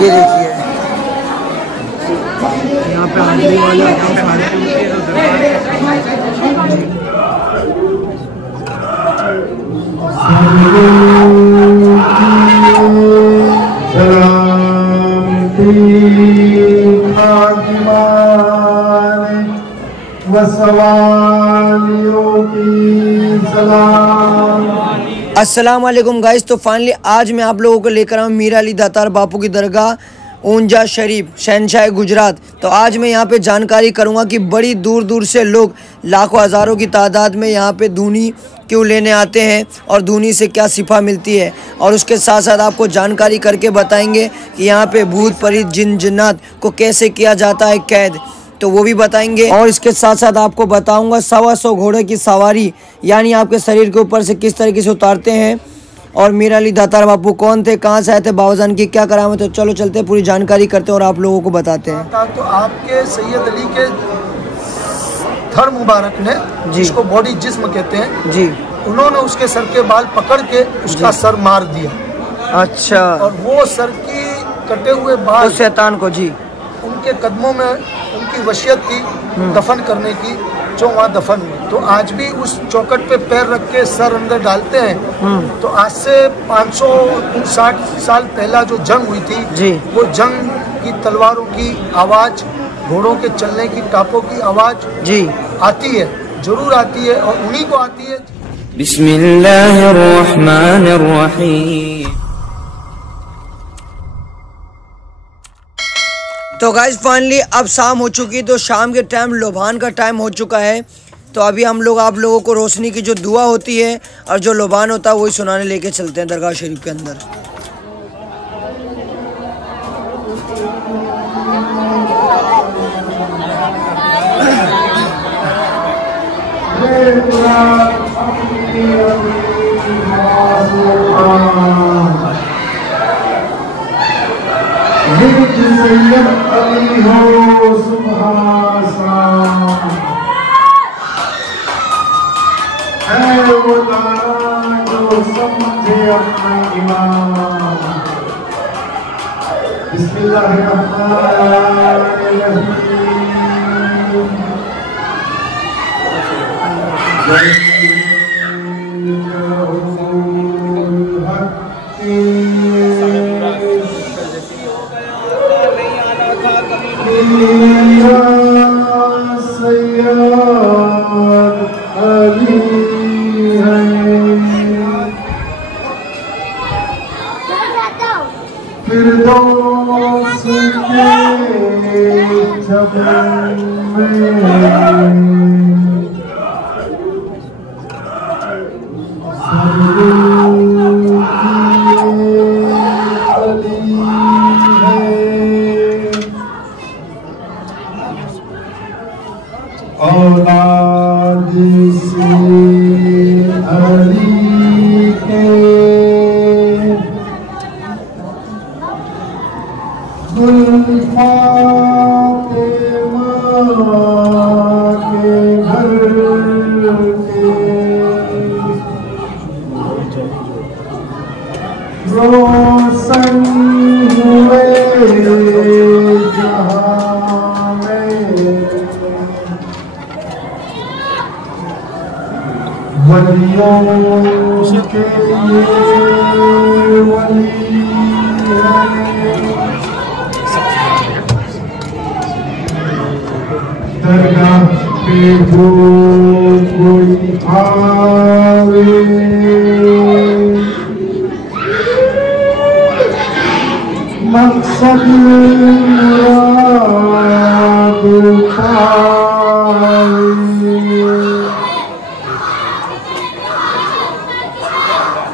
ये देखिए यहाँ पे आदमी वाले अस्सलाम वालेकुम गाइस। तो फाइनली आज मैं आप लोगों को लेकर आऊँ मीर अली दातार बापू की दरगाह ऊंजा शरीफ शहनशाह गुजरात। तो आज मैं यहाँ पे जानकारी करूँगा कि बड़ी दूर दूर से लोग लाखों हज़ारों की तादाद में यहाँ पे धूनी क्यों लेने आते हैं और धूनी से क्या शिफा मिलती है, और उसके साथ साथ आपको जानकारी करके बताएंगे कि यहाँ पे भूत परी जिन जिन्नात को कैसे किया जाता है कैद, तो वो भी बताएंगे। और इसके साथ साथ आपको बताऊंगा 125 घोड़े की सवारी यानी आपके शरीर के ऊपर से किस तरीके से उतारते हैं, और मीर अली दातार बापू कौन थे, कहाँ से आए थे, बाबाजान की क्या करामत है। तो चलो चलते हैं, पूरी जानकारी करते हैं और आप लोगों को बताते हैं। तो आपके सैयद अली के धर मुबारक ने, जिसको बॉडी जिस्म कहते हैं जी, उन्होंने उसके सर के बाल पकड़ के उसका सर मार दिया। अच्छा। और वो सर की कटे हुए बाल तो शैतान को जी उनके कदमों में उनकी वसीयत थी दफन करने की, जो वहाँ दफन हुए। तो आज भी उस चौकट पे पैर रख के सर अंदर डालते हैं। तो आज से 560 साल पहला जो जंग हुई थी जी, वो जंग की तलवारों की आवाज़, घोड़ों के चलने की टापों की आवाज़ जी आती है, जरूर आती है, और उन्हीं को आती है। बिस्मिल्लाहिर्रहमानिर्रहीम। तो गाइस फाइनली अब शाम हो चुकी, तो शाम के टाइम लोभान का टाइम हो चुका है। तो अभी हम लोग आप लोगों को रोशनी की जो दुआ होती है और जो लोभान होता है वही सुनाने लेके चलते हैं दरगाह शरीफ के अंदर। सैयद अली हो सुभान है वो तारा जो समझे अपना ईमान। दरगाह पे जो कोई आवे मकसद मुराद पावे,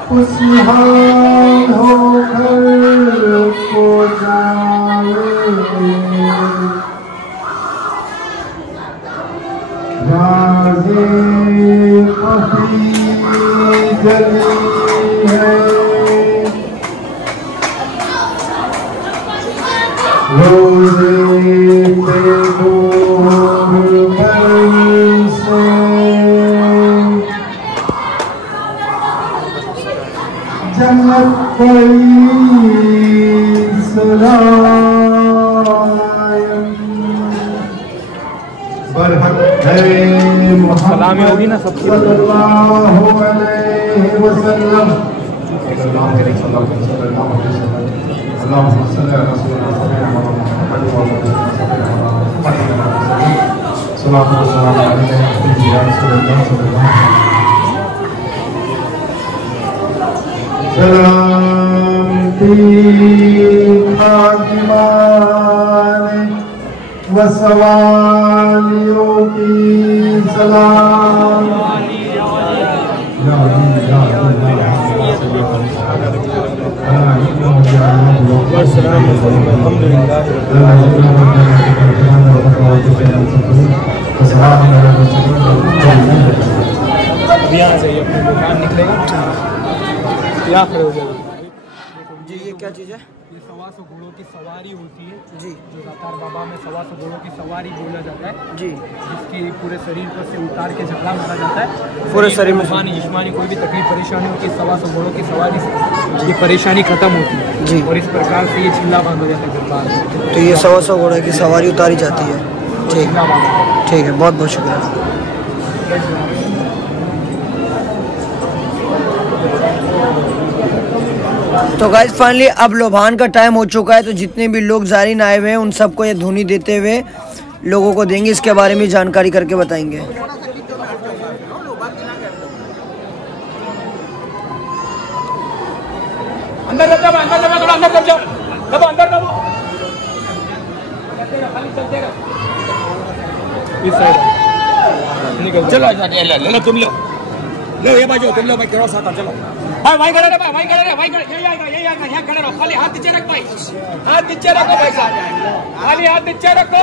खुशहाल होकर को जावे, राज़े ख़फ़ी जली है, रोज़े पे नूर बरसे, जन्नत कोई सलामी होगी ना सबकी वसवालियों की सलाम यहाँ से अपनी दुकान निकलेगा यहाँ खड़े हो जाएगा। जी ये क्या चीज़ है? ये 125 घोड़ों की सवारी होती है जी जो दातार बाबा में 125 घोड़ों की सवारी बोला जाता है, जी जिसकी पूरे शरीर पर से उतार के झगड़ा मारा जाता है। पूरे शरीर में जिस्मानी कोई भी तकलीफ परेशानी होती है 125 घोड़ों की सवारी से ये परेशानी खत्म होती है जी। और इस प्रकार से ये चिल्ला बांध हो जाता है दरबार में। तो ये 125 घोड़े की सवारी उतारी जाती है। ठीक चिल्ला बांध ठीक है, बहुत बहुत शुक्रिया। तो गाइस फाइनली अब लोभान का टाइम हो चुका है, तो जितने भी लोग ज़ायरीन आए हुए हैं उन सबको ये धुनी देते हुए लोगों को देंगे, इसके बारे में जानकारी करके बताएंगे। अंदर दब जाओ, अंदर दब जाओ, अंदर दब जाओ, दबो अंदर दबो। इस साइड निकल चलो, ले तुम लो ये बाजू तुम लो भाई, करो साथ चलो भाई, वहीं खड़े रहो भाई, वहीं खड़े रहो, वहीं खड़े, यही आएगा यहाँ खड़े रहो। खाली हाथ नीचे रख भाई, हाथ नीचे रखो भाई साहब, खाली हाथ नीचे रखो।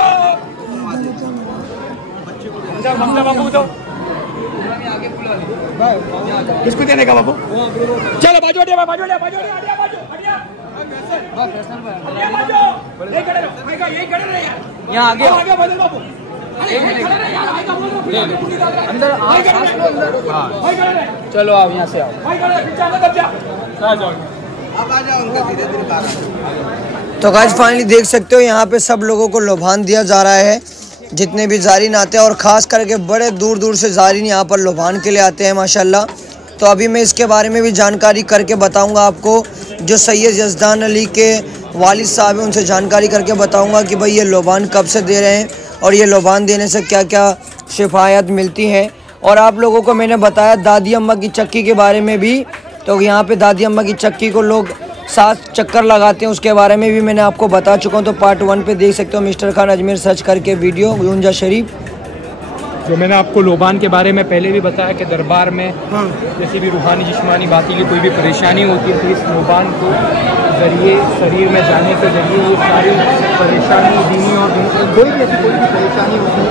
हमजा बाबू तो किसको देने का बाबू? चलो बाजू हटिया, बाजू हटिया, बाजू हटिया, बाजू हटिया, यही खड़े रहो, यही खड़े रहे यार, यहाँ आगे आगे बदल बाबू, अंदर चलो आओ, यहाँ से आओ, तो गाइस फाइनली देख सकते हो यहाँ पे सब लोगों को लोभान दिया जा रहा है, जितने भी ज़ायरीन आते हैं, और ख़ास करके बड़े दूर दूर से ज़ायरीन यहाँ पर लोभान के लिए आते हैं माशाल्लाह। तो अभी मैं इसके बारे में भी जानकारी करके बताऊंगा आपको। जो सैयद यज़दान अली के वालिद साहब हैं उनसे जानकारी करके बताऊंगा कि भाई ये लोभान कब से दे रहे हैं और ये लोभान देने से क्या क्या शिफायत मिलती हैं। और आप लोगों को मैंने बताया दादी अम्मा की चक्की के बारे में भी, तो यहाँ पे दादी अम्मा की चक्की को लोग 7 चक्कर लगाते हैं, उसके बारे में भी मैंने आपको बता चुका हूँ। तो पार्ट 1 पे देख सकते हो मिस्टर खान अजमेर सर्च करके वीडियो ऊंजा शरीफ। जो मैंने आपको लोबान के बारे में पहले भी बताया कि दरबार में जैसी भी रूहानी जिस्मानी बाती की कोई भी परेशानी होती है तो इस लोबान को ज़रिए शरीर में जाने के ज़रिए ये सारी परेशानी दीनी और कोई भी ऐसी कोई भी परेशानी होती है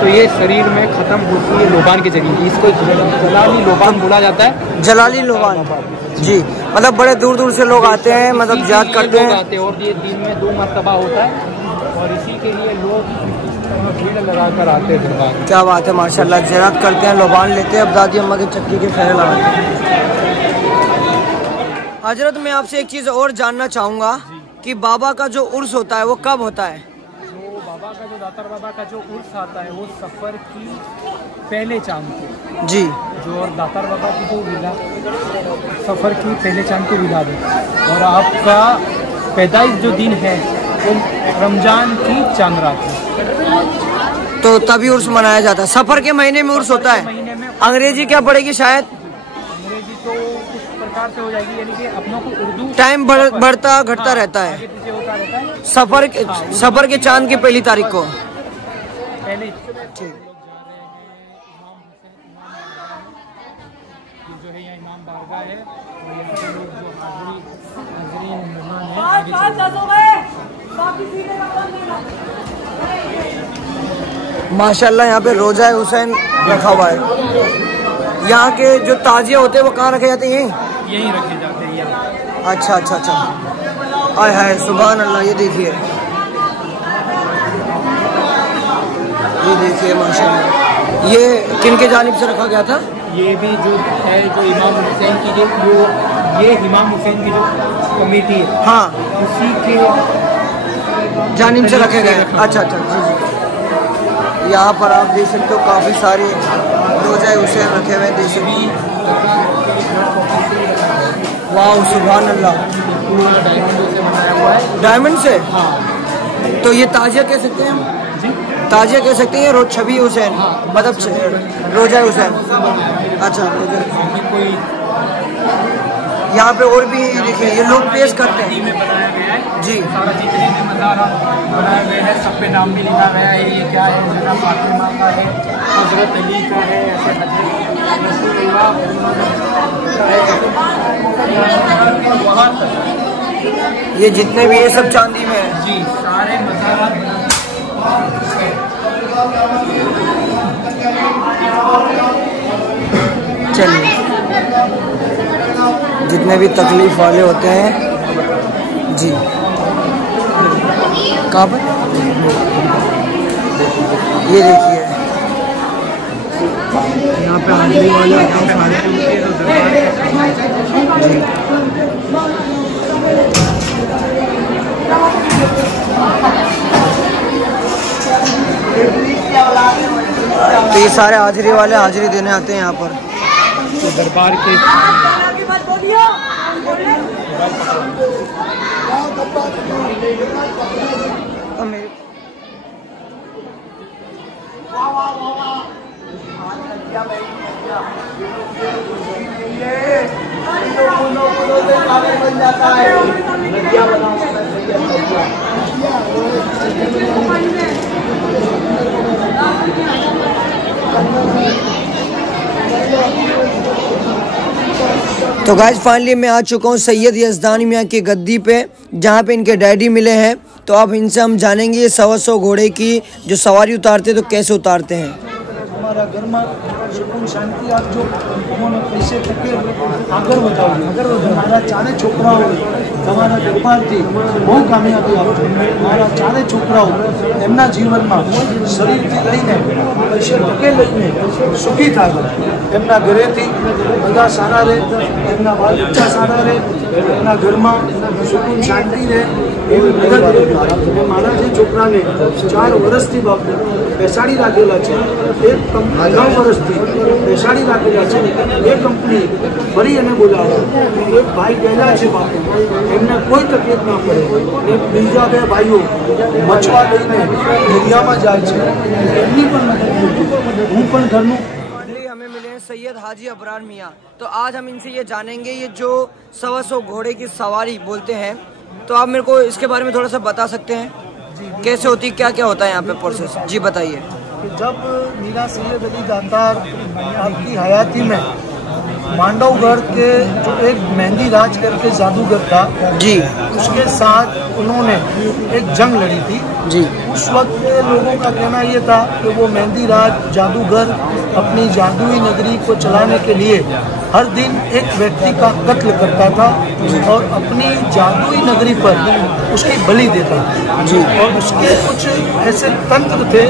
तो ये शरीर में ख़त्म होती है लोबान के ज़रिए। इसको जलाली लोबान बोला जाता है। जलाली लोबान जी, मतलब बड़े दूर दूर से लोग आते हैं, मतलब याद करते हैं और ये दिन में 2 मरतबा होता है और इसी के लिए लोग भीड़ लगा कर आते हैं दरबार। क्या बात है माशाल्लाह, ज़ियारत करते हैं, लोबान लेते हैं, अब दादी अम्मा की चक्की के फेरे लगाते हैं। हजरत मैं आपसे एक चीज़ और जानना चाहूँगा कि बाबा का जो उर्स होता है वो कब होता है? जो बाबा का जो दातार बाबा का जो उर्स आता है वो सफ़र की पहले चांद को जी, जो और दातार बाबा की जो विला सफ़र की पहले चांद को विला दे और आपका पैदाइश जो दिन है वो रमजान की चांद रात है, तो तभी उर्स मनाया जाता है। सफ़र के महीने में उर्स होता है। अंग्रेजी क्या पड़ेगी शायद? अंग्रेजी तो इस प्रकार से हो जाएगी, यानी कि अपनों को उर्दू टाइम बढ़ता घटता रहता है। आगे पीछे होता रहता है। सफ़र के चांद की पहली तारीख को। पहले ठीक जो है यहाँ इमाम बारगाह है और ये सभी लोग जो हाज़रीन मेहमान हैं आगे माशाल्लाह यहाँ पे रोज़ा हुसैन रखा हुआ है। यहाँ के जो ताजिए होते हैं वो कहाँ रखे जाते हैं? यहीं रखे जाते हैं यहाँ। अच्छा अच्छा अच्छा, आय हाय सुभान अल्लाह। ये देखिए माशाल्लाह, ये किन के जानिब से रखा गया था? ये भी जो है जो इमाम हुसैन की जो ये इमाम हुसैन की जो कमेटी है, हाँ, उसी के जानिब से रखे गए हैं। अच्छा अच्छा, जी जी। यहाँ पर आप देख सकते हो काफ़ी सारे रोज़ा हुसैन रखे हुए हैं, देख सकते हैं। वाह, सुभान अल्लाह, पूरा डायमंडों से बनाया हुआ है। डायमंड से? हाँ। तो ये ताजिया कह सकते हैं हम? जी, ताजिया कह सकते हैं, रोज छवि हुसैन, मतलब रोजा हुसैन। अच्छा, कोई यहाँ पे और भी देखिए ये लोग पेश करते हैं। में बनाया गया है जी, सारा, जितने भी मज़ारा बनाए गए हैं सब पे नाम भी लिखा गया है। ये क्या है, जनाब फातिमा का है, हज़रत अली का है, ऐसे हज़रत रसूलुल्लाह वहाँ तक ये जितने भी ये सब चांदी में है। जी, सारे मज़ारा। चलिए, जितने भी तकलीफ वाले होते हैं जी, कहाँ पर ये देखिए यहाँ पे हाजिरी वाले तो ये सारे हाजिरी वाले हाजिरी देने आते हैं यहाँ पर। तो दरबार के तो गाइस फाइनली मैं आ चुका हूँ सैयद यज़दानी मियाँ की गद्दी पे, जहाँ पे इनके डैडी मिले हैं। तो अब इनसे हम जानेंगे ये 125 घोड़े की जो सवारी उतारते तो कैसे उतारते हैं। हमारा घर में सुकून शांति आप जो उन्होंने पैसे टके आगर बताओ, हमारा चारे छोकराओ તમારા દરબારથી બહુ કામયાબી આપજો। મારા ચારે છોકરાઓ એમના જીવનમાં શરીરથી લઈને પૈસે ટકે લઈને સુખી થાય, એમના ઘરેથી બધા સારા રહે, એમના બાળ બચ્ચા સારા રહે, એમના ઘરમાં સુકૂન શાંતિ રહે એવી મદદ કરે। મારા જે છોકરાને 4 વર્ષથી બાપુ બેસાડી રાખેલા છે, એક 9 વર્ષથી બેસાડી રાખેલા છે, એ કંપની ફરી એને બોલાવે। એક ભાઈ ગયેલા છે બાપુ, એમને કોઈ તકલીફ ના પડે, એ બીજા 2 ભાઈઓ મછવા લઈને દરિયામાં જાય છે, એમની પણ મદદ કરજો। હું પણ ઘરનું हमें मिले हैं सैयद हाजी अबरार मियाँ। तो आज हम इनसे ये जानेंगे ये जो 125 घोड़े की सवारी बोलते हैं, तो आप मेरे को इसके बारे में थोड़ा सा बता सकते हैं कैसे होती, क्या क्या होता है यहाँ पे प्रोसेस? जी बताइए। जब मीरा सैयद अली दातार आपकी हयाती में मांडवगढ़ के जो एक मेहंदी राज करके जादूगर था जी, उसके साथ उन्होंने एक जंग लड़ी थी जी। उस वक्त के लोगों का कहना ये था कि वो मेहंदी राज जादूगर अपनी जादुई नगरी को चलाने के लिए हर दिन एक व्यक्ति का कत्ल करता था और अपनी जादुई नगरी पर उसकी बलि देता था जी। और उसके कुछ ऐसे तंत्र थे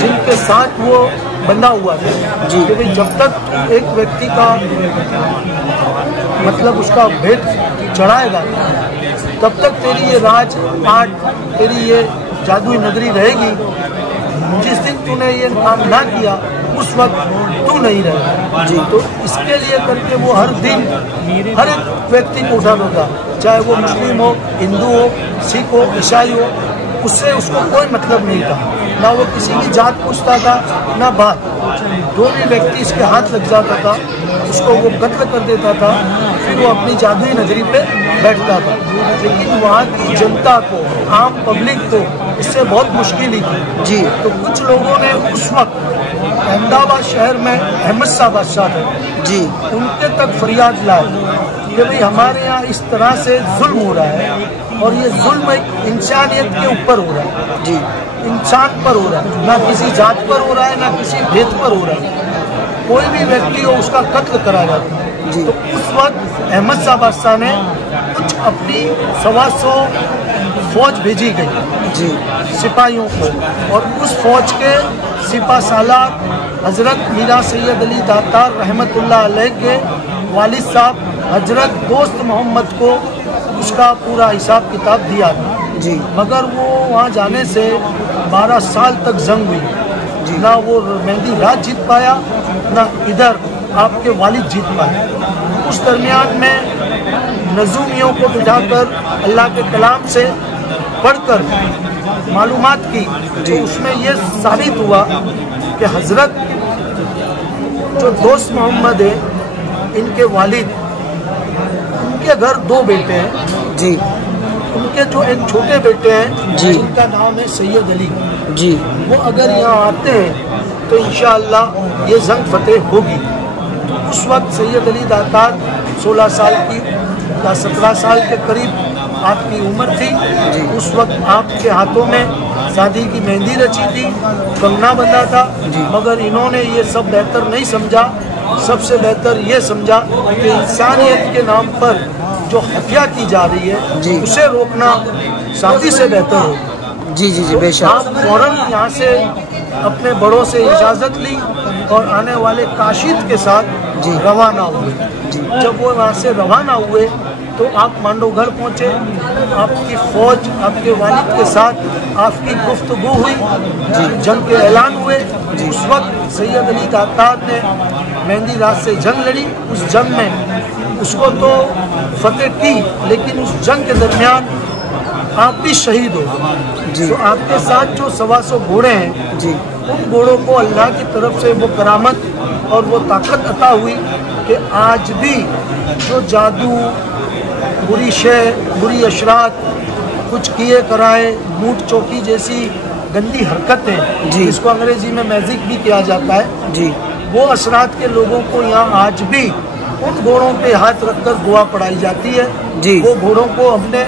जिनके साथ वो बंधा हुआ था जी। कि भाई जब तक एक व्यक्ति का मतलब उसका भेद चढ़ाएगा तब तक तेरी ये राज पाट, तेरी ये जादुई नगरी रहेगी। जिस दिन तूने ये काम ना किया उस वक्त तू नहीं रहेगा जी। तो इसके लिए करके वो हर दिन हर एक व्यक्ति को उठाता था, चाहे वो मुस्लिम हो, हिंदू हो, सिख हो, ईसाई हो, उससे उसको कोई मतलब नहीं था, ना वो किसी की जात पूछता था ना बात। जो भी व्यक्ति इसके हाथ लग जाता था उसको वो कत्ल कर देता था, फिर वो अपनी जादुई नगरी पे बैठता था। लेकिन वहाँ की जनता को, आम पब्लिक को इससे बहुत मुश्किल ही थी जी। तो कुछ लोगों ने उस वक्त अहमदाबाद शहर में अहमद शाह बादशाह थे जी, उनके तक फरियाद लाए कि भाई हमारे यहाँ इस तरह से जुल्म हो रहा है और ये जुल्म एक इंसानियत के ऊपर हो रहा है जी, इंसान पर हो रहा है, ना किसी जात पर हो रहा है ना किसी भेद पर हो रहा है। कोई भी व्यक्ति हो उसका कत्ल करा जाता है जी। तो उस वक्त अहमद शाह बादशाह ने कुछ अपनी 125 फौज भेजी गई जी सिपाहियों को, और उस फौज के सिपा सालार हजरत मीरा सैयद अली दातार रहमतुल्लाह अलैह के वालिद साहब हजरत दोस्त मोहम्मद को उसका पूरा हिसाब किताब दिया था जी। मगर वो वहाँ जाने से 12 साल तक जंग हुई, ना वो मेहंदी राज जीत पाया, ना इधर आपके वालिद जीत पाए। उस दरमियान में नजूमियों को बिठाकर अल्लाह के कलाम से पढ़कर मालूमात की, तो उसमें ये साबित हुआ कि हजरत जो दोस्त मोहम्मद है, इनके वालिद, उनके घर 2 बेटे हैं जी। उनके जो एक छोटे बेटे हैं जी। जिनका नाम है सैयद अली जी। वो अगर यहाँ आते हैं तो इंशाअल्लाह ये जंग फतेह होगी। तो उस वक्त सैयद अली दातार 16 साल की या 17 साल के करीब आपकी उम्र थी। उस वक्त आपके हाथों में शादी की मेहंदी रची थी, कंगना बंधा था, मगर इन्होंने ये सब बेहतर नहीं समझा। सबसे बेहतर ये समझा कि इंसानियत के नाम पर जो हत्या की जा रही है उसे रोकना शादी से बेहतर हो। जी जी जी, बेशक। आप फौरन यहाँ से अपने बड़ों से इजाज़त ली और आने वाले काशिद के साथ रवाना हुए। जब वो वहाँ से रवाना हुए तो आप मांडवगढ़ पहुँचे, आपकी फौज आपके वालिद के साथ आपकी गुफ्तगू हुई, जंग के ऐलान हुए। उस वक्त सैयद अली दातार ने मेहंदी रात से जंग लड़ी। उस जंग में उसको तो फतेह की, लेकिन उस जंग के दरमियान आप भी शहीद हो। तो आपके साथ जो 125 घोड़े हैं जी, उन घोड़ों को अल्लाह की तरफ से वो करामत और वो ताकत अता हुई कि आज भी जो जादू, बुरी शय, बुरी अशरात, कुछ किए कराए, मूठ चौकी जैसी गंदी हरकतें जिसको अंग्रेजी में मैजिक भी किया जाता है जी, वो असरात के लोगों को यहाँ आज भी उन घोड़ों पे हाथ रखकर दुआ पढ़ाई जाती है जी। वो घोड़ों को हमने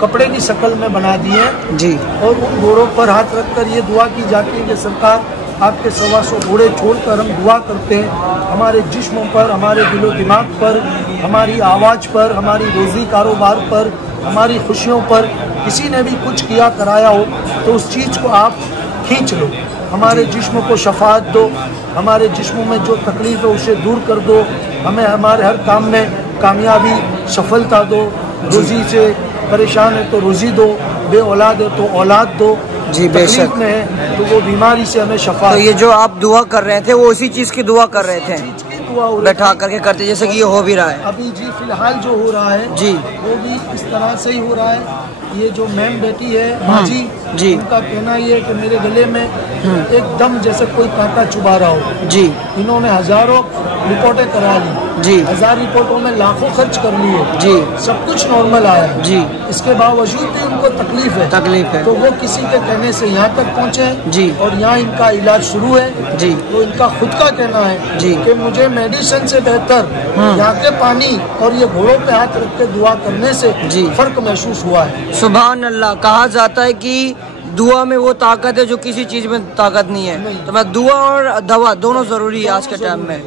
कपड़े की शक्ल में बना दिए हैं जी, और उन घोड़ों पर हाथ रखकर ये दुआ की जाती है कि सरकार आपके 125 घोड़े छोड़कर हम दुआ करते हैं हमारे जिस्मों पर, हमारे दिलो दिमाग पर, हमारी आवाज़ पर, हमारी रोज़ी कारोबार पर, हमारी खुशियों पर किसी ने भी कुछ किया कराया हो तो उस चीज़ को आप खींच लो, हमारे जिस्म को शफात दो, हमारे जिस्मों में जो तकलीफ़ है उसे दूर कर दो, हमें हमारे हर काम में कामयाबी सफलता दो, रोज़ी से परेशान है तो रोज़ी दो, बे औलाद है तो औलाद दो, जी बेशक। में है तो वो बीमारी से हमें शफा। तो ये जो आप दुआ कर रहे थे वो उसी चीज़ की दुआ कर रहे थे, चीज़ की दुआ हो रही बैठा करके करते, जैसे कि ये हो भी रहा है अभी जी फिलहाल जो हो रहा है जी, वो भी इस तरह से ही हो रहा है। ये जो मैम बेटी है माजी जी, उनका कहना ये है कि मेरे गले में एकदम जैसे कोई कांटा चुभा रहा हो जी। इन्होंने हजारों रिपोर्टें करा ली जी, 1000 रिपोर्टों में लाखों खर्च कर लिए जी, सब कुछ नॉर्मल आया जी, इसके बावजूद भी उनको तकलीफ है तो वो किसी के कहने से यहाँ तक पहुँचे जी, और यहाँ इनका इलाज शुरू है जी, तो इनका खुद का कहना है जी कि मुझे मेडिसिन से बेहतर यहाँ के पानी और ये घोड़ों पे हाथ रख के दुआ करने से जी फर्क महसूस हुआ है। सुभान अल्लाह। कहा जाता है कि दुआ में वो ताकत है जो किसी चीज में ताकत नहीं है, तो मैं दुआ और दवा दोनों जरूरी है आज के टाइम में।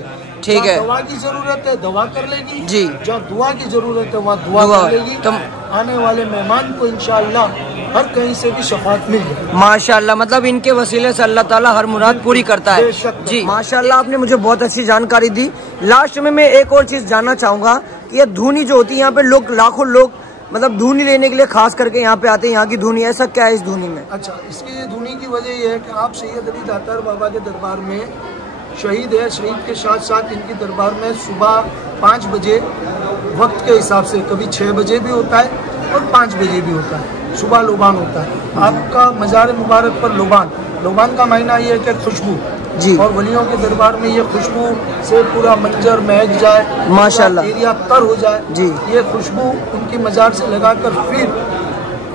ठीक है, दवा की जरूरत है दवा कर लेगी जी, जहाँ दुआ की जरूरत है वहाँ दुआ कर लेगी। तो आने वाले मेहमान को इंशाअल्लाह हर कहीं से भी शफात मिल जाए माशाल्लाह। मतलब इनके वसीले से अल्लाह ताला हर मुराद पूरी करता है जी। माशाल्लाह, आपने मुझे बहुत अच्छी जानकारी दी। लास्ट में मैं एक और चीज जानना चाहूंगा कि ये धुनी जो होती है यहाँ पे लोग, लाखों लोग मतलब धुनी लेने के लिए खास करके यहाँ पे आते हैं, यहाँ की धुनी, ऐसा क्या है इस धुनी में? अच्छा, इसकी धुनी की वजह यह है कि आप सैयद अली दातार बाबा के दरबार में शहीद है, शहीद के साथ साथ इनकी दरबार में सुबह 5 बजे वक्त के हिसाब से कभी 6 बजे भी होता है और 5 बजे भी होता है, सुबह लोबान होता है। आपका मज़ार मुबारक पर लोबान का मायना ये है कि खुशबू जी, और वलियों के दरबार में ये खुशबू से पूरा मंजर महक जाए, माशाल्लाह एरिया तर हो जाए जी। ये खुशबू उनकी मज़ार से लगाकर फिर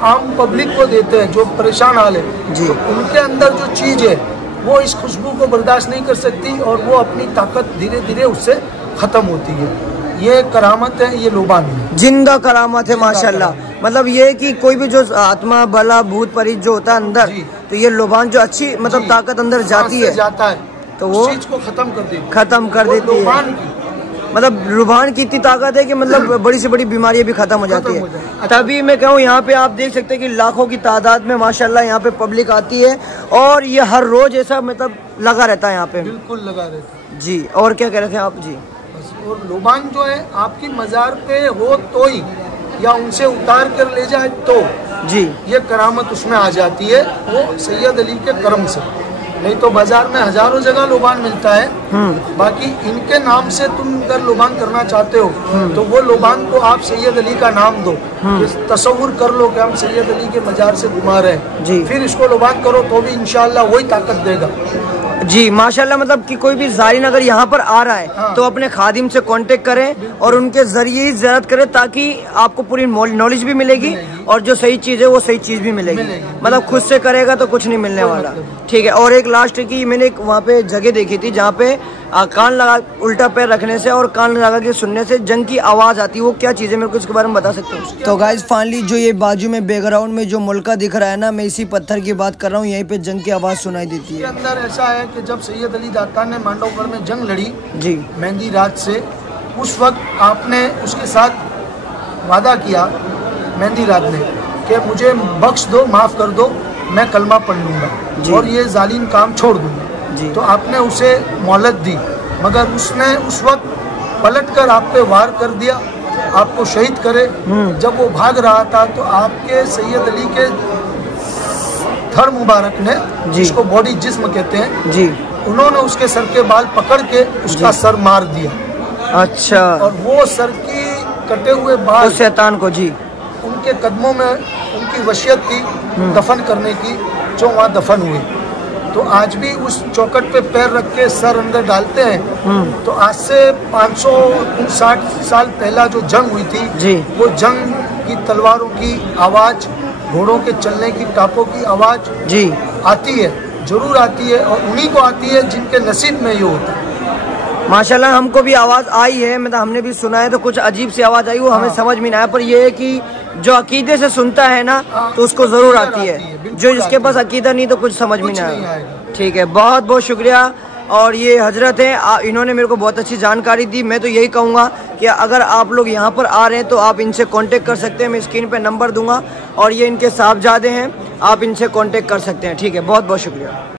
आम पब्लिक को देते हैं जो परेशान हाल है जी। तो उनके अंदर जो चीज़ है वो इस खुशबू को बर्दाश्त नहीं कर सकती और वो अपनी ताकत धीरे धीरे उससे ख़त्म होती है। ये करामत है, ये लोबान है, जिंदा करामत है माशाल्लाह। मतलब ये कि कोई भी जो आत्मा बला भूत परित जो होता है अंदर, तो ये लोबान जो अच्छी मतलब ताकत अंदर जाती है तो वो चीज को खत्म कर देती है। मतलब रुबान की इतनी ताकत है कि मतलब बड़ी से बड़ी बीमारियां भी खत्म हो जाती है। तभी मैं कहूँ यहाँ पे आप देख सकते हैं कि लाखों की तादाद में माशाल्लाह यहाँ पे पब्लिक आती है और ये हर रोज ऐसा मतलब लगा रहता है यहाँ पे, बिल्कुल लगा रहता है जी। और क्या कह रहे थे आप जी? बस और लोबान जो है आपकी मज़ार पे हो तो ही, या उनसे उतार कर ले जाए तो जी, ये करामत उसमें आ जाती है, वो सैयद अली के करम से। नहीं तो बाजार में हजारों जगह लोबान मिलता है, बाकी इनके नाम से तुम अगर लोबान करना चाहते हो तो वो लोबान को आप सैयद अली का नाम दो, तस्वुर कर लो कि हम सैयद अली के मजार से घुमा रहे हैं, फिर इसको लोबान करो तो भी इंशाअल्लाह वही ताकत देगा। जी माशाल्लाह, मतलब कि कोई भी ज़ायरीन अगर यहाँ पर आ रहा है तो अपने खादिम से कांटेक्ट करें और उनके जरिए ही ज़ियारत करें, ताकि आपको पूरी नॉलेज भी मिलेगी और जो सही चीज़ है वो सही चीज़ भी मिलेगी। मतलब खुद से करेगा तो कुछ नहीं मिलने वाला। ठीक है, और एक लास्ट की मैंने एक वहाँ पे जगह देखी थी जहाँ पे कान लगा, उल्टा पैर रखने से और कान लगा के सुनने से जंग की आवाज़ आती है, वो क्या चीज़ है, मेरे को इसके बारे में बता सकते हो? तो गाइस फाइनली जो ये बाजू में बैकग्राउंड में जो मुल्का दिख रहा है ना, मैं इसी पत्थर की बात कर रहा हूँ, यहीं पे जंग की आवाज़ सुनाई देती है। अंदर ऐसा है कि जब सैयद अली दातार ने मांडवगढ़ में जंग लड़ी जी मेहंदी रात से, उस वक्त आपने उसके साथ वादा किया मेहंदी रात ने कि मुझे बख्श दो, माफ़ कर दो, मैं कलमा पढ़ लूँगा और ये जालिम काम छोड़ दूँगा। तो आपने उसे मोहलत दी, मगर उसने उस वक्त पलटकर आप पे वार कर दिया, आपको शहीद करे। जब वो भाग रहा था तो आपके सैयद अली के धड़ मुबारक ने, जिसको बॉडी जिस्म कहते हैं जी, उन्होंने उसके सर के बाल पकड़ के उसका सर मार दिया। अच्छा, और वो सर की कटे हुए बाल उस शैतान को जी उनके कदमों में उनकी वसीयत थी दफन करने की, जो वहाँ दफन हुए। तो आज भी उस चौकट पे पैर रख के सर अंदर डालते हैं। तो आज से 559 साल पहला जो जंग हुई थी जी, वो जंग की तलवारों की आवाज़, घोड़ों के चलने की टापों की आवाज़ जी आती है, जरूर आती है, और उन्हीं को आती है जिनके नसीब में ये होता है। माशाल्लाह हमको भी आवाज़ आई है, मतलब हमने भी सुना है, तो कुछ अजीब सी आवाज़ आई, वो हमें समझ में नहीं आया, पर ये है कि जो अकीदे से सुनता है ना तो उसको ज़रूर आती है, जो जिसके पास अकीदा नहीं तो कुछ समझ में नहीं आएगा। ठीक है, बहुत बहुत शुक्रिया। और ये हजरत हैं, इन्होंने मेरे को बहुत अच्छी जानकारी दी। मैं तो यही कहूँगा कि अगर आप लोग यहाँ पर आ रहे हैं तो आप इनसे कांटेक्ट कर सकते हैं, मैं स्क्रीन पे नंबर दूंगा, और ये इनके साहबजादे हैं, आप इनसे कांटेक्ट कर सकते हैं। ठीक है, बहुत बहुत शुक्रिया।